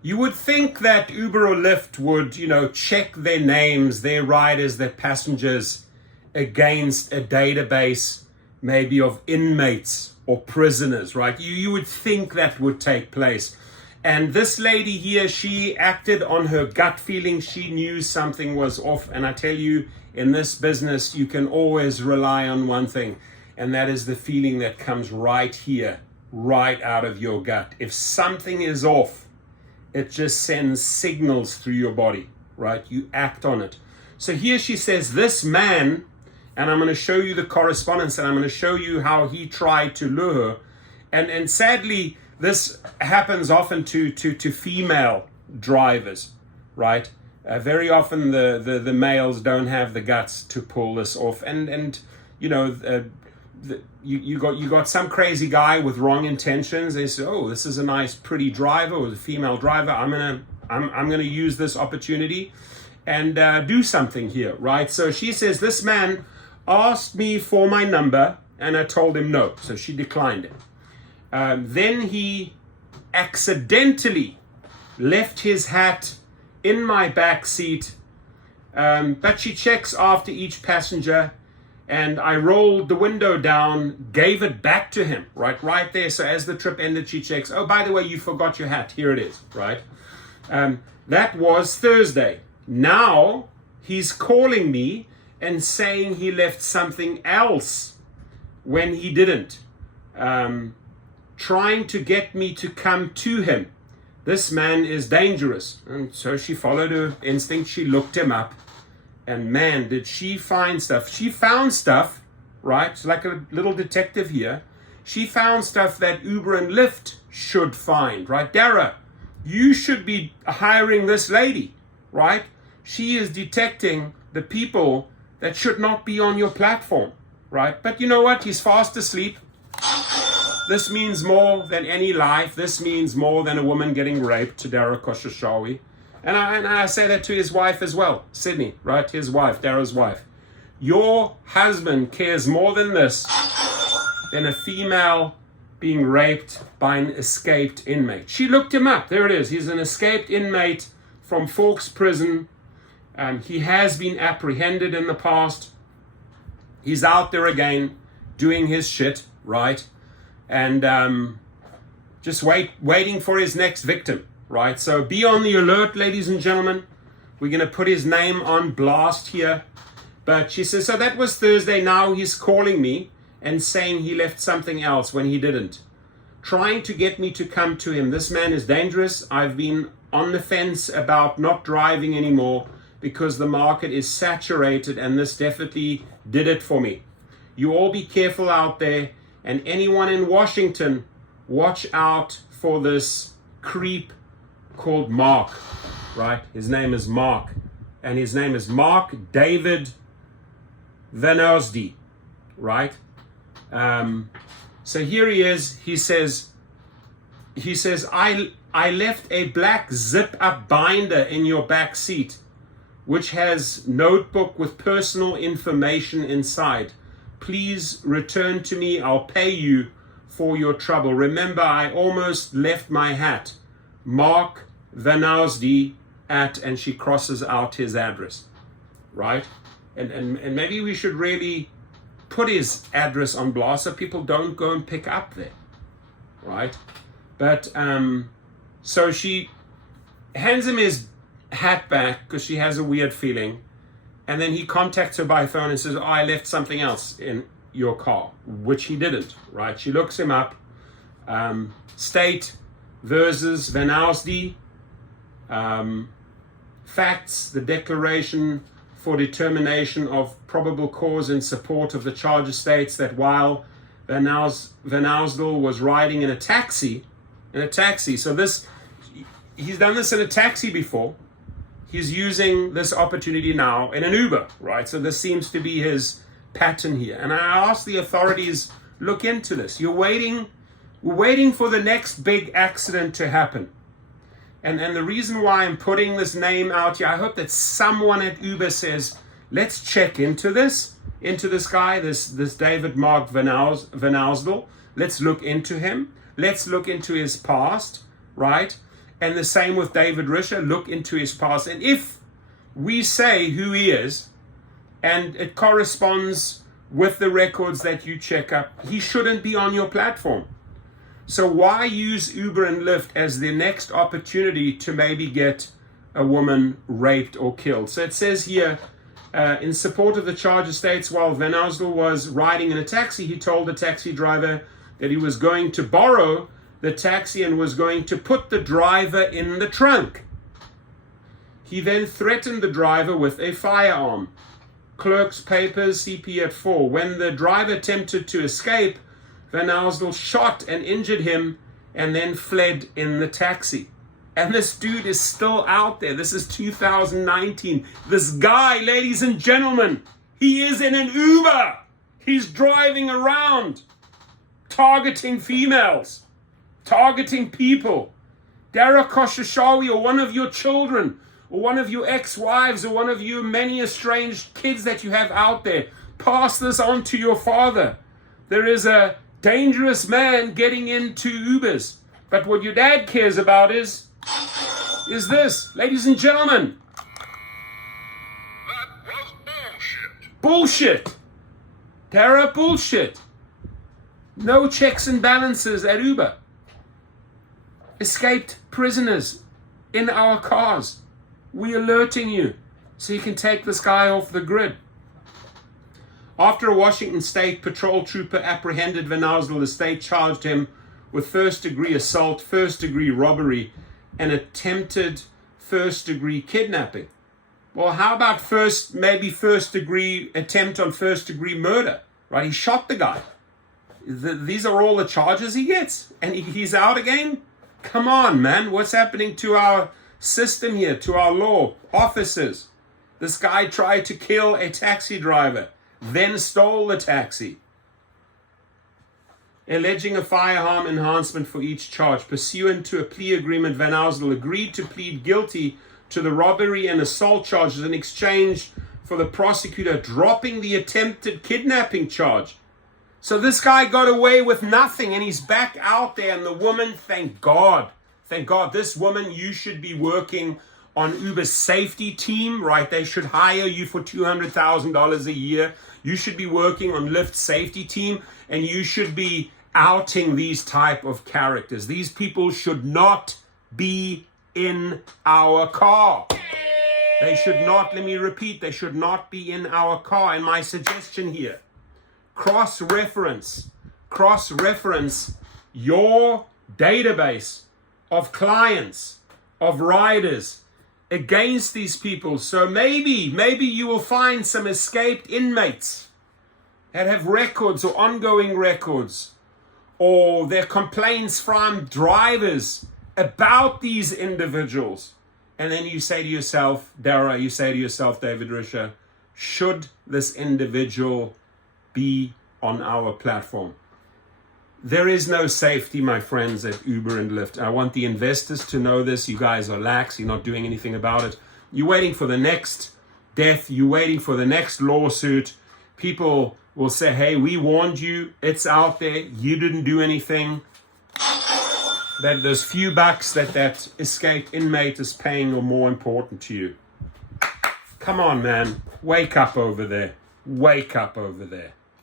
You would think that Uber or Lyft would, check their names, their riders, their passengers against a database maybe of inmates or prisoners, right? You would think that would take place. And this lady here, she acted on her gut feeling. She knew something was off. And I tell you, in this business, you can always rely on one thing, and that is the feeling that comes right here, right out of your gut. If something is off, it just sends signals through your body, right? You act on it. So here she says, this man, and I'm going to show you the correspondence, and I'm going to show you how he tried to lure her. And sadly, this happens often to female drivers, right? Very often the males don't have the guts to pull this off. And you got some crazy guy with wrong intentions. They say, oh, this is a nice pretty driver, or a female driver. I'm gonna use this opportunity and do something here, right? So she says, this man asked me for my number and I told him no, so she declined it. Then he accidentally left his hat in my back seat, but she checks after each passenger, and I rolled the window down, gave it back to him, right there. So as the trip ended, she checks, oh, by the way, you forgot your hat. Here it is, right? That was Thursday. Now he's calling me and saying he left something else when he didn't. Trying to get me to come to him. This man is dangerous. And so she followed her instinct. She looked him up. And man, did she find stuff. She found stuff, right? It's like a little detective here. She found stuff that Uber and Lyft should find, right? Dara, you should be hiring this lady, right? She is detecting the people that should not be on your platform, right? But you know what? He's fast asleep. This means more than any life. This means more than a woman getting raped, to Dara Koshashawi. And I say that to his wife as well, Sydney, right? His wife, Dara's wife. Your husband cares more than this, than a female being raped by an escaped inmate. She looked him up. There it is. He's an escaped inmate from Forks Prison. He has been apprehended in the past. He's out there again doing his shit, right? And just waiting for his next victim, right? So be on the alert, ladies and gentlemen. We're going to put his name on blast here. But she says, so that was Thursday. Now he's calling me and saying he left something else when he didn't. Trying to get me to come to him. This man is dangerous. I've been on the fence about not driving anymore because the market is saturated, and this definitely did it for me. You all be careful out there. And anyone in Washington, watch out for this creep called Mark, right? His name is Mark. And his name is Mark David Vanosdi, right? So here he is. He says, I left a black zip-up binder in your back seat, which has notebook with personal information inside. Please return to me. I'll pay you for your trouble. Remember, I almost left my hat. Mark Vanosdi at, and she crosses out his address, right? And maybe we should really put his address on blast so people don't go and pick up there, right? But so she hands him his hat back because she has a weird feeling. And then he contacts her by phone and says, oh, I left something else in your car, which he didn't, right? She looks him up. State versus Vanosdi. Facts, the declaration for determination of probable cause in support of the charges states that while Vanosdal was riding in a taxi, so he's done this in a taxi before. He's using this opportunity now in an Uber, right? So this seems to be his pattern here. And I ask the authorities, look into this. We're waiting for the next big accident to happen. And the reason why I'm putting this name out here, I hope that someone at Uber says, let's check into this guy, this David Mark Vanosdal. Let's look into him. Let's look into his past, right? And the same with David Risher. Look into his past. And if we say who he is, and it corresponds with the records that you check up, he shouldn't be on your platform. So why use Uber and Lyft as the next opportunity to maybe get a woman raped or killed? So it says here, in support of the charges states, while Van Arsdale was riding in a taxi, he told the taxi driver that he was going to borrow the taxi and was going to put the driver in the trunk. He then threatened the driver with a firearm. Clerk's papers, CP at 4. When the driver attempted to escape, Van Arsdale shot and injured him and then fled in the taxi. And this dude is still out there. This is 2019. This guy, ladies and gentlemen, he is in an Uber. He's driving around, targeting females, targeting people. Dara Koshashawi, or one of your children, or one of your ex-wives, or one of your many estranged kids that you have out there, pass this on to your father. There is a dangerous man getting into Ubers. But what your dad cares about is this, ladies and gentlemen. That was bullshit. Bullshit. Dara, bullshit. No checks and balances at Uber. Escaped prisoners in our cars. We're alerting you so you can take this guy off the grid. After a Washington State patrol trooper apprehended Van Arsdale, the state charged him with first-degree assault, first-degree robbery, and attempted first-degree kidnapping. Well, how about first-degree attempt on first-degree murder? Right? He shot the guy. These are all the charges he gets, and he's out again? Come on, man. What's happening to our system here, to our law officers? This guy tried to kill a taxi driver, then stole the taxi. Alleging a firearm enhancement for each charge. Pursuant to a plea agreement, Van Arsdale agreed to plead guilty to the robbery and assault charges in exchange for the prosecutor dropping the attempted kidnapping charge. So this guy got away with nothing, and he's back out there. And the woman, thank God, this woman, you should be working on Uber's safety team, right? They should hire you for $200,000 a year. You should be working on Lyft's safety team, and you should be outing these type of characters. These people should not be in our car. They should not, let me repeat, they should not be in our car. And my suggestion here, cross-reference your database of clients, of riders against these people. So maybe you will find some escaped inmates that have records or ongoing records, or their complaints from drivers about these individuals. And then you say to yourself, Dara, you say to yourself, David Risher, should this individual be on our platform? There is no safety, my friends, at Uber and Lyft. I want the investors to know this. You guys are lax. You're not doing anything about it. You're waiting for the next death. You're waiting for the next lawsuit. People will say, hey, we warned you. It's out there. You didn't do anything. That those few bucks that escaped inmate is paying are more important to you. Come on, man. Wake up over there. Wake up over there.